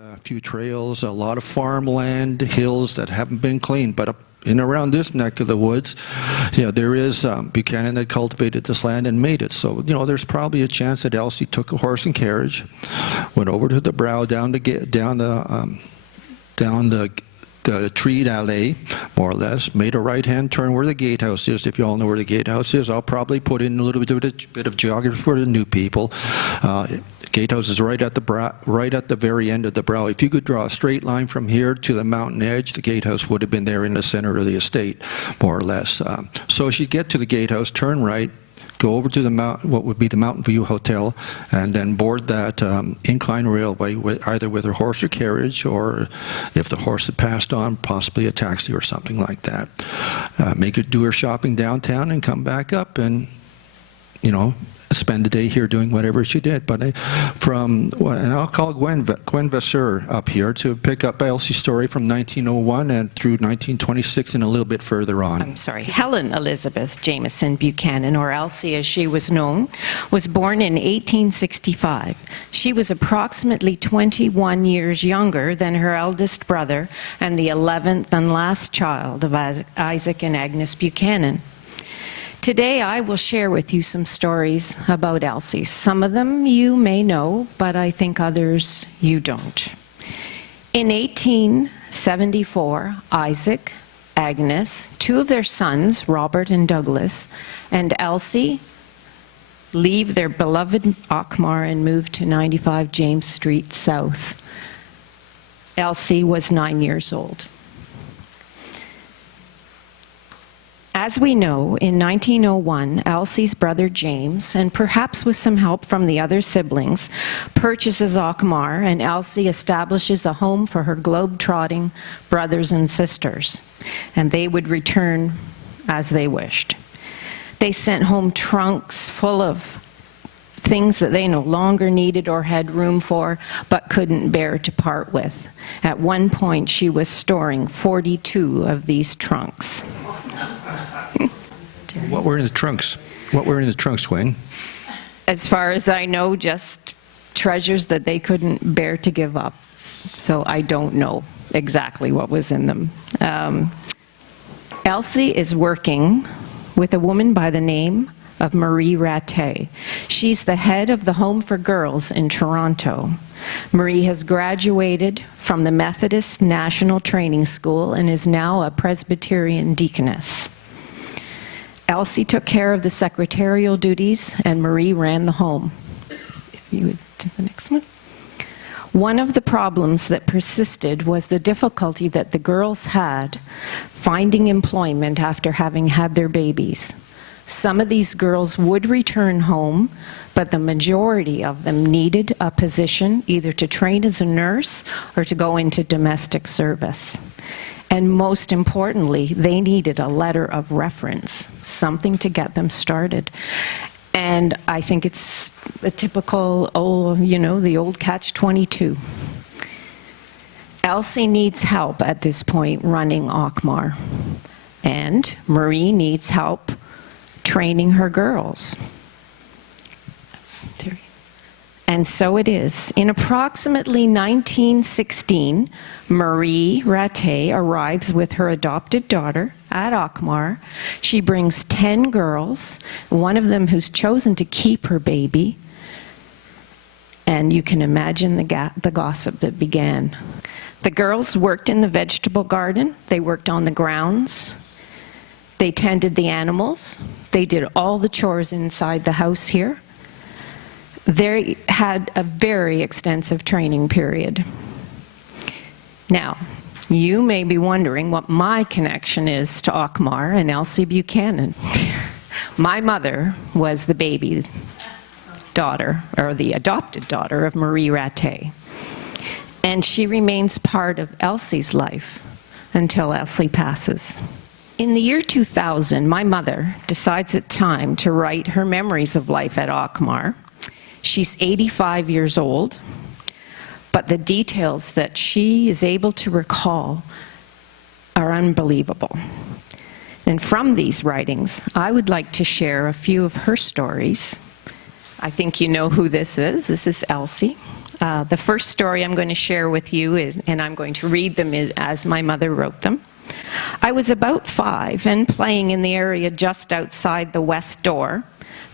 A few trails, a lot of farmland, hills that haven't been cleaned, but up in around this neck of the woods, there is Buchanan that cultivated this land and made it. So, there's probably a chance that Elsie took a horse and carriage, went over to the brow, down the treed alley, more or less, made a right-hand turn where the gatehouse is. If you all know where the gatehouse is, I'll probably put in a little bit of geography for the new people. Gatehouse is right at the very end of the brow. If you could draw a straight line from here to the mountain edge, the gatehouse would have been there in the center of the estate, more or less. So she'd get to the gatehouse, turn right, go over to what would be the Mountain View Hotel, and then board that incline railway either with her horse or carriage, or if the horse had passed on, possibly a taxi or something like that. Do her shopping downtown and come back up and, spend the day here doing whatever she did. But and I'll call Gwen Vasseur up here to pick up Elsie's story from 1901 and through 1926 and a little bit further on. I'm sorry. Helen Elizabeth Jameson Buchanan, or Elsie as she was known, was born in 1865. She was approximately 21 years younger than her eldest brother and the 11th and last child of Isaac and Agnes Buchanan. Today I will share with you some stories about Elsie. Some of them you may know, but I think others you don't. In 1874, Isaac, Agnes, two of their sons, Robert and Douglas, and Elsie leave their beloved Auchmar and move to 95 James Street South. Elsie was 9 years old. As we know, in 1901, Elsie's brother James, and perhaps with some help from the other siblings, purchases Auchmar, and Elsie establishes a home for her globe-trotting brothers and sisters, and they would return as they wished. They sent home trunks full of things that they no longer needed or had room for, but couldn't bear to part with. At one point, she was storing 42 of these trunks. What were in the trunks? What were in the trunks, Gwen? As far as I know, just treasures that they couldn't bear to give up. So I don't know exactly what was in them. Elsie is working with a woman by the name of Marie Rattay. She's the head of the Home for Girls in Toronto. Marie has graduated from the Methodist National Training School and is now a Presbyterian deaconess. Elsie took care of the secretarial duties, and Marie ran the home. If you would to the next one. One of the problems that persisted was the difficulty that the girls had finding employment after having had their babies. Some of these girls would return home, but the majority of them needed a position either to train as a nurse or to go into domestic service. And most importantly, they needed a letter of reference, something to get them started. And I think it's a typical, the old catch-22. Elsie needs help at this point running Auchmar, and Marie needs help training her girls. And so it is. In approximately 1916, Marie Rattay arrives with her adopted daughter at Auchmar. She brings 10 girls, one of them who's chosen to keep her baby. And you can imagine the gossip that began. The girls worked in the vegetable garden. They worked on the grounds. They tended the animals. They did all the chores inside the house here. They had a very extensive training period. Now, you may be wondering what my connection is to Auchmar and Elsie Buchanan. My mother was the baby daughter, or the adopted daughter of Marie Rattay. And she remains part of Elsie's life until Elsie passes. In the year 2000, my mother decides it's time to write her memories of life at Auchmar. She's 85 years old, but the details that she is able to recall are unbelievable. And from these writings, I would like to share a few of her stories. I think you know who this is. This is Elsie. The first story I'm going to share with you is, and I'm going to read them as my mother wrote them. I was about 5 and playing in the area just outside the west door.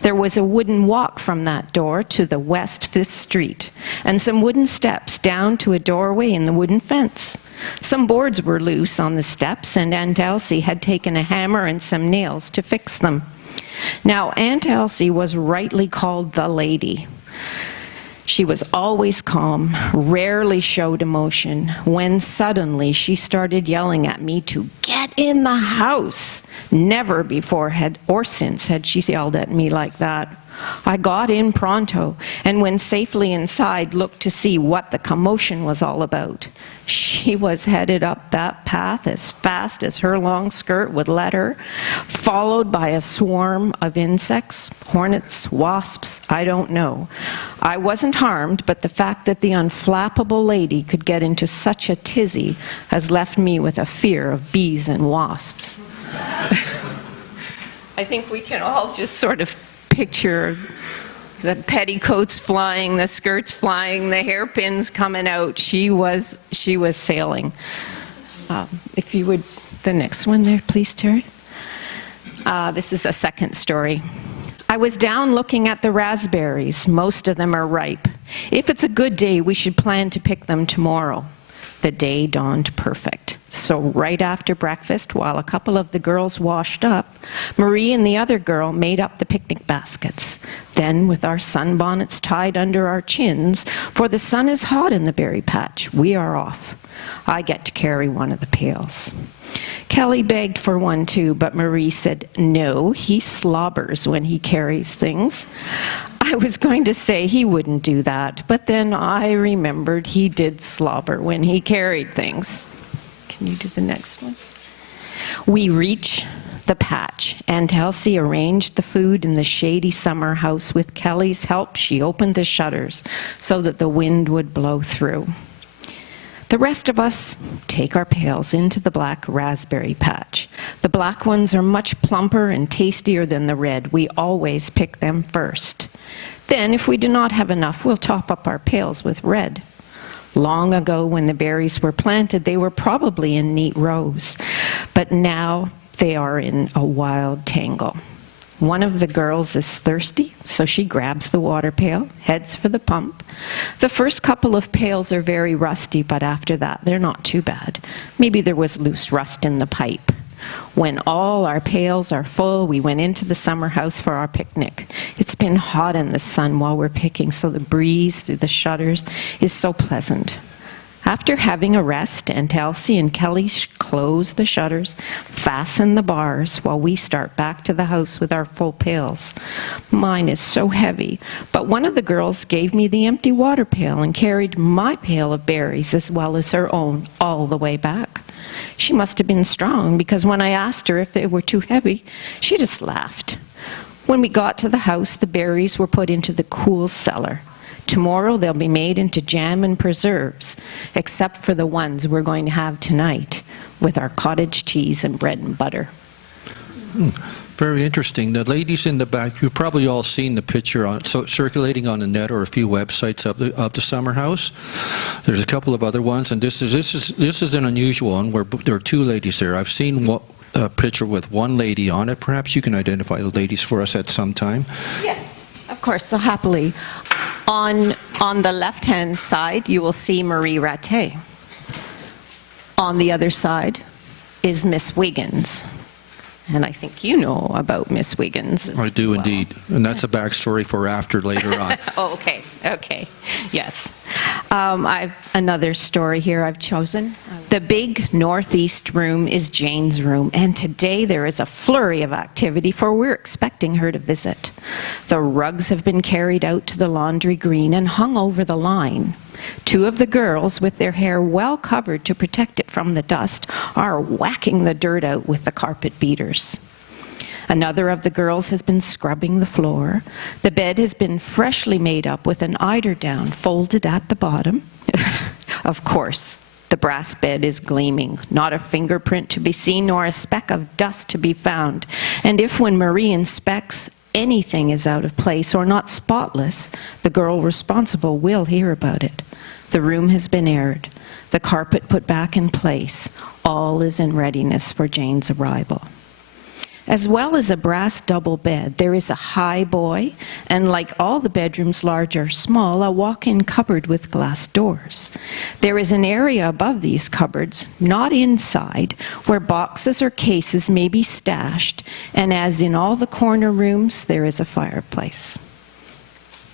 There was a wooden walk from that door to the West 5th Street, and some wooden steps down to a doorway in the wooden fence. Some boards were loose on the steps, and Aunt Elsie had taken a hammer and some nails to fix them. Now, Aunt Elsie was rightly called the lady. She was always calm, rarely showed emotion, when suddenly she started yelling at me to get in the house. Never before or since had she yelled at me like that. I got in pronto, and when safely inside, looked to see what the commotion was all about. She was headed up that path as fast as her long skirt would let her, followed by a swarm of insects, hornets, wasps, I don't know. I wasn't harmed, but the fact that the unflappable lady could get into such a tizzy has left me with a fear of bees and wasps. I think we can all just sort of picture the petticoats flying, the skirts flying, the hairpins coming out. She was sailing. If you would, the next one there, please, Terry. This is a second story. I was down looking at the raspberries. Most of them are ripe. If it's a good day, we should plan to pick them tomorrow. The day dawned perfect. So right after breakfast, while a couple of the girls washed up, Marie and the other girl made up the picnic baskets. Then, with our sunbonnets tied under our chins, for the sun is hot in the berry patch, we are off. I get to carry one of the pails. Kelly begged for one too, but Marie said, no, he slobbers when he carries things. I was going to say he wouldn't do that, but then I remembered he did slobber when he carried things. Can you do the next one? We reach the patch, and Elsie arranged the food in the shady summer house. With Kelly's help, she opened the shutters so that the wind would blow through. The rest of us take our pails into the black raspberry patch. The black ones are much plumper and tastier than the red. We always pick them first. Then, if we do not have enough, we'll top up our pails with red. Long ago, when the berries were planted, they were probably in neat rows, but now they are in a wild tangle. One of the girls is thirsty, so she grabs the water pail, heads for the pump. The first couple of pails are very rusty, but after that, they're not too bad. Maybe there was loose rust in the pipe. When all our pails are full, we went into the summer house for our picnic. It's been hot in the sun while we're picking, so the breeze through the shutters is so pleasant. After having a rest, Aunt Elsie and Kelly close the shutters, fasten the bars, while we start back to the house with our full pails. Mine is so heavy, but one of the girls gave me the empty water pail and carried my pail of berries as well as her own all the way back. She must have been strong, because when I asked her if they were too heavy, she just laughed. When we got to the house, the berries were put into the cool cellar. Tomorrow they'll be made into jam and preserves, except for the ones we're going to have tonight with our cottage cheese and bread and butter. Very interesting. The ladies in the back, you've probably all seen the picture circulating on the net or a few websites of the summer house. There's a couple of other ones, and this is an unusual one where there are two ladies there. I've seen a picture with one lady on it. Perhaps you can identify the ladies for us at some time. Yes, of course, so happily. On the left-hand side, you will see Marie Rattay. On the other side is Miss Wiggins. And I think you know about Miss Wiggins as I do well. indeed. And that's a backstory for after later on. Oh, okay, yes. I've another story here I've chosen. The big northeast room is Jane's room, and today there is a flurry of activity, for we're expecting her to visit. The rugs have been carried out to the laundry green and hung over the line. Two of the girls, with their hair well covered to protect it from the dust, are whacking the dirt out with the carpet beaters. Another of the girls has been scrubbing the floor. The bed has been freshly made up with an eiderdown folded at the bottom. Of course, the brass bed is gleaming, not a fingerprint to be seen nor a speck of dust to be found. And if, when Marie inspects, anything is out of place or not spotless, the girl responsible will hear about it. The room has been aired, the carpet put back in place. All is in readiness for Jane's arrival. As well as a brass double bed, there is a high boy, and like all the bedrooms, large or small, a walk-in cupboard with glass doors. There is an area above these cupboards, not inside, where boxes or cases may be stashed, and as in all the corner rooms, there is a fireplace.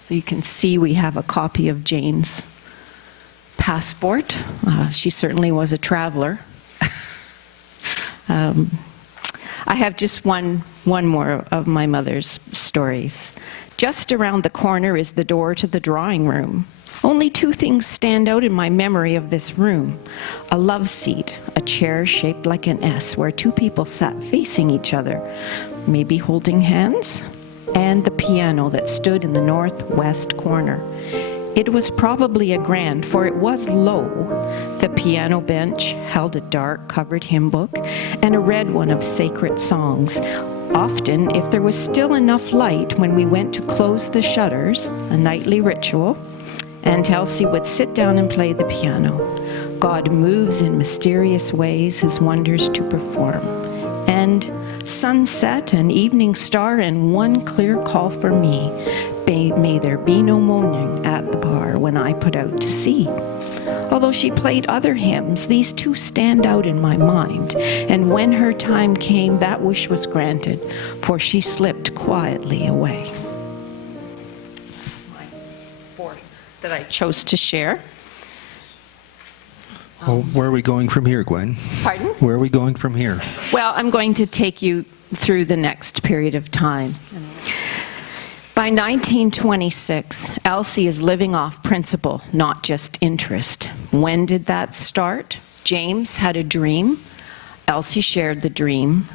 So you can see we have a copy of Jane's passport. She certainly was a traveler. I have just one more of my mother's stories. Just around the corner is the door to the drawing room. Only two things stand out in my memory of this room: a love seat, a chair shaped like an S where two people sat facing each other, maybe holding hands, and the piano that stood in the northwest corner. It was probably a grand, for it was low. The piano bench held a dark covered hymn book and a red one of sacred songs. Often, if there was still enough light when we went to close the shutters, a nightly ritual, and Elsie would sit down and play the piano. God moves in mysterious ways, his wonders to perform. And sunset, an evening star, and one clear call for me. May there be no moaning at the bar when I put out to sea. Although she played other hymns, these two stand out in my mind. And when her time came, that wish was granted, for she slipped quietly away. That's my fourth that I chose to share. Well, where are we going from here, Gwen? Pardon? Where are we going from here? Well, I'm going to take you through the next period of time. By 1926, Elsie is living off principle, not just interest. When did that start? James had a dream. Elsie shared the dream.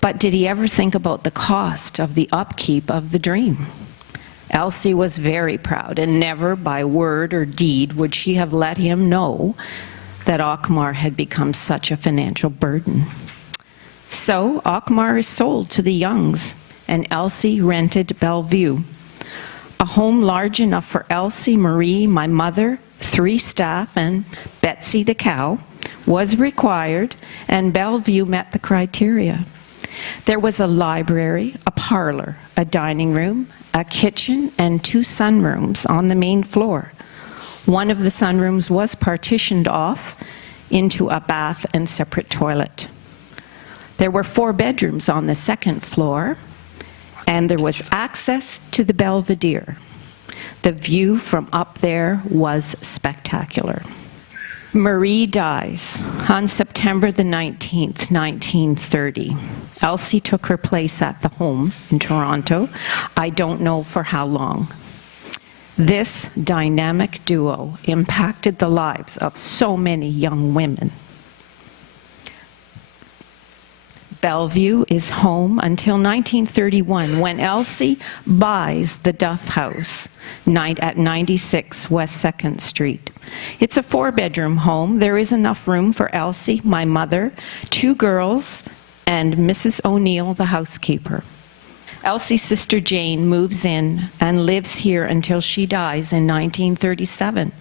But did he ever think about the cost of the upkeep of the dream? Elsie was very proud, and never by word or deed would she have let him know that Auchmar had become such a financial burden. So Auchmar is sold to the Youngs, and Elsie rented Bellevue, a home large enough for Elsie, Marie, my mother, 3 staff, and Betsy the cow, was required, and Bellevue met the criteria. There was a library, a parlor, a dining room, a kitchen, and 2 sunrooms on the main floor. One of the sunrooms was partitioned off into a bath and separate toilet. There were 4 bedrooms on the 2nd floor, and there was access to the Belvedere. The view from up there was spectacular. Marie dies on September the 19th, 1930. Elsie took her place at the home in Toronto. I don't know for how long. This dynamic duo impacted the lives of so many young women. Bellevue is home until 1931, when Elsie buys the Duff House at 96 West 2nd Street. It's a 4-bedroom home. There is enough room for Elsie, my mother, 2 girls, and Mrs. O'Neill, the housekeeper. Elsie's sister Jane moves in and lives here until she dies in 1937,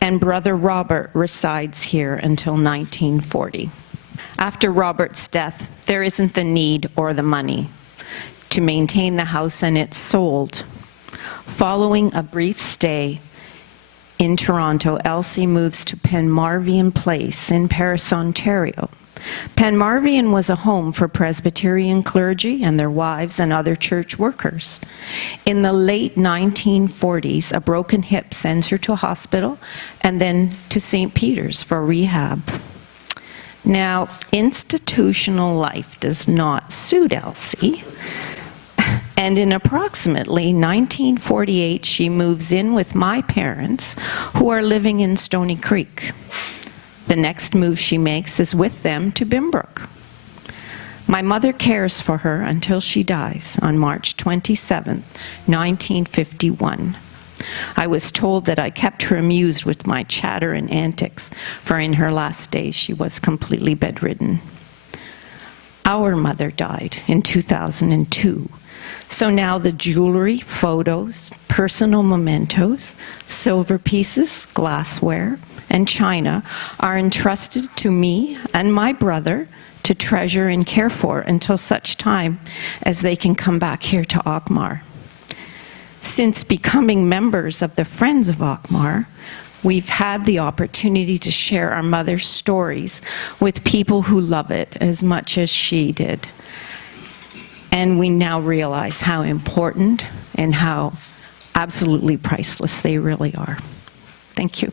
and brother Robert resides here until 1940. After Robert's death, there isn't the need or the money to maintain the house, and it's sold. Following a brief stay in Toronto, Elsie moves to Penmarvian Place in Paris, Ontario. Penmarvian was a home for Presbyterian clergy and their wives and other church workers. In the late 1940s, a broken hip sends her to a hospital and then to St. Peter's for rehab. Now, institutional life does not suit Elsie, and in approximately 1948, she moves in with my parents, who are living in Stony Creek. The next move she makes is with them to Bimbrook. My mother cares for her until she dies on March 27, 1951. I was told that I kept her amused with my chatter and antics, for in her last days she was completely bedridden. Our mother died in 2002, So now the jewelry, photos, personal mementos, silver pieces, glassware, and china are entrusted to me and my brother to treasure and care for until such time as they can come back here to Auchmar. Since becoming members of the Friends of Auchmar, we've had the opportunity to share our mother's stories with people who love it as much as she did. And we now realize how important and how absolutely priceless they really are. Thank you.